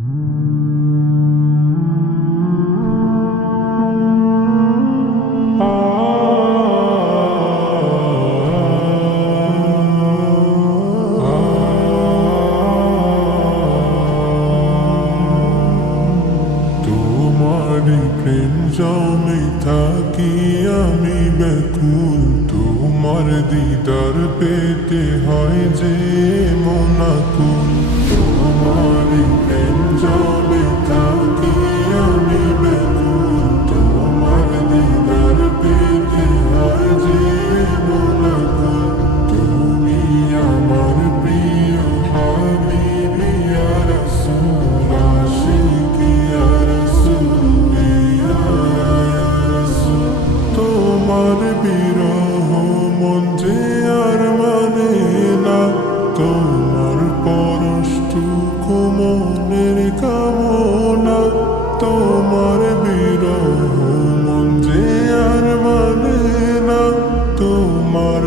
তোমারি প্রেম জমে থাকি আমি ব্যাকুল, তোমার দিদার পেতে হয় যে মনাকুল। তোমারি প্রেম জমে থাকি আমি ব্যাকুল, তোমার দিদার পেতে হয় যে মনাকুল। তুমি আমার প্রিয় হাবিবি ইয়া রাসূল, আশিকি ইয়া রাসূল, ইয়া রাসূল। তোমার বিরহ মন যে আর মানে না, তোমার পরশটুকু মনের কামনা। তোমার বিরহ মন যে আর মানে না, তোমার